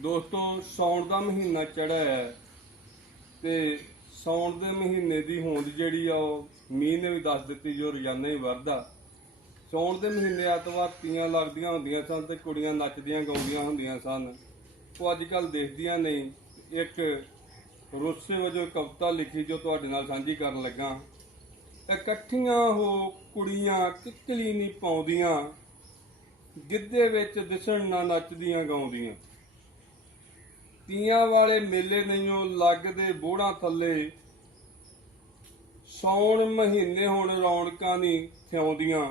ਦੋਸਤੋ ਸੌਣ ਦਾ ਮਹੀਨਾ ਚੜ੍ਹਿਆ ਹੈ ਤੇ ਸੌਣ ਦੇ ਮਹੀਨੇ ਦੀ ਹੋਂਦ ਜਿਹੜੀ ਆ ਉਹ ਮੀਂਹ ਨੇ ਵੀ ਦੱਸ ਦਿੱਤੀ ਜੋ ਰੋਜ਼ਾਨਾ ਹੀ ਵਰਦਾ ਸੌਣ ਦੇ ਮਹੀਨੇ ਐਤਵਾਰ ਤੀਆਂ ਲੱਗਦੀਆਂ ਹੁੰਦੀਆਂ ਸਨ ਤੇ ਕੁੜੀਆਂ ਨੱਚਦੀਆਂ, ਗਾਉਂਦੀਆਂ ਹੁੰਦੀਆਂ ਸਨ। ਉਹ ਅੱਜ ਕੱਲ ਦੇਖਦੀਆਂ ਨਹੀਂ। ਇੱਕ ਰੁੱਸੇ ਵਜੋਂ ਕਵਿਤਾ ਲਿਖੀ ਜੋ ਤੁਹਾਡੇ ਨਾਲ ਸਾਂਝੀ ਕਰਨ ਲੱਗਾ। ਇਕੱਠੀਆਂ ਹੋ ਕੁੜੀਆਂ ਕਿੱਕਲੀ ਨਹੀਂ ਪਾਉਂਦੀਆਂ। ਗਿੱਧੇ ਵਿੱਚ ਦਿਸਣ ਨਾ ਨੱਚਦੀਆਂ, ਗਾਉਂਦੀਆਂ। ਤੀਆਂ ਵਾਲੇ ਮੇਲੇ ਨਹੀਂਓ ਲੱਗਦੇ ਬੋੜਾਂ ਥੱਲੇ। ਸੌਣ ਮਹੀਨੇ ਹੁਣ ਰੌਣਕਾਂ ਨਹੀਂ ਥਿਆਉਂਦੀਆਂ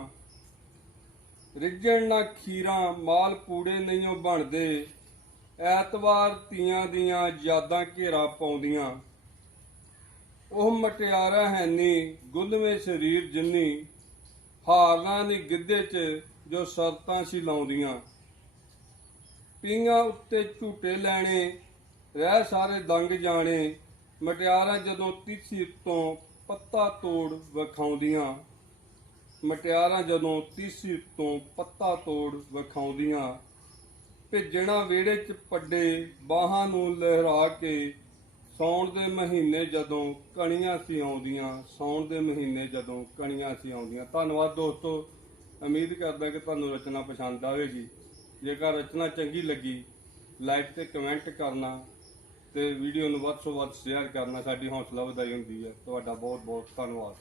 ਰਿੱਝਣ ਨਾ ਖੀਰਾਂ ਮਾਲ ਪੂੜੇ ਨਹੀਂਓ ਬਣਦੇ। ਐਤਵਾਰ ਤੀਆਂ ਦੀਆਂ ਯਾਦਾਂ ਘੇਰਾ ਪਾਉਂਦੀਆਂ। ਉਹ ਮਟਿਆਰਾ ਹੈਨੀ ਗੁੰਦਵੇਂ ਸਰੀਰ ਜਿੰਨੀ। ਹਾਰਨਾ ਨੀ ਗਿੱਧੇ 'ਚ ਜੋ ਸਰਤਾਂ ਸੀ ਲਾਉਂਦੀਆਂ। ਪੀਂਘਾਂ ਉੱਤੇ ਝੂਟੇ ਲੈਣੇ ਰਹਿ ਸਾਰੇ ਦੰਗ ਜਾਣੇ, ਮਟਿਆਰਾਂ ਜਦੋਂ ਤੀਸੀ ਤੋਂ ਪੱਤਾ ਤੋੜ ਵਿਖਾਉਂਦੀਆਂ। ਮਟਿਆਰਾਂ ਜਦੋਂ ਤੀਸੀ ਤੋਂ ਪੱਤਾ ਤੋੜ ਵਿਖਾਉਂਦੀਆਂ। ਭਿੱਜਣਾ ਵਿਹੜੇ 'ਚ ਪੱਡੇ, ਬਾਹਾਂ ਨੂੰ ਲਹਿਰਾ ਕੇ ਸੌਣ ਦੇ ਮਹੀਨੇ ਜਦੋਂ ਕਣੀਆਂ ਸੀ ਆਉਂਦੀਆਂ, ਸੌਣ ਦੇ ਮਹੀਨੇ ਜਦੋਂ ਕਣੀਆਂ ਸੀ ਆਉਂਦੀਆਂ। ਧੰਨਵਾਦ ਦੋਸਤੋ, ਉਮੀਦ ਕਰਦਾ ਕਿ ਤੁਹਾਨੂੰ ਰਚਨਾ ਪਸੰਦ ਆਵੇਗੀ। ਜੇਕਰ ਰਚਨਾ ਚੰਗੀ ਲੱਗੀ ਲਾਈਕ ਤੇ ਕਮੈਂਟ ਕਰਨਾ ਤੇ ਵੀਡੀਓ ਨੂੰ ਵੱਧ ਤੋਂ ਵੱਧ ਸ਼ੇਅਰ ਕਰਨਾ, ਸਾਡੀ ਹੌਸਲਾ ਵਧਾਈ ਹੁੰਦੀ ਹੈ। ਤੁਹਾਡਾ ਬਹੁਤ ਬਹੁਤ ਧੰਨਵਾਦ।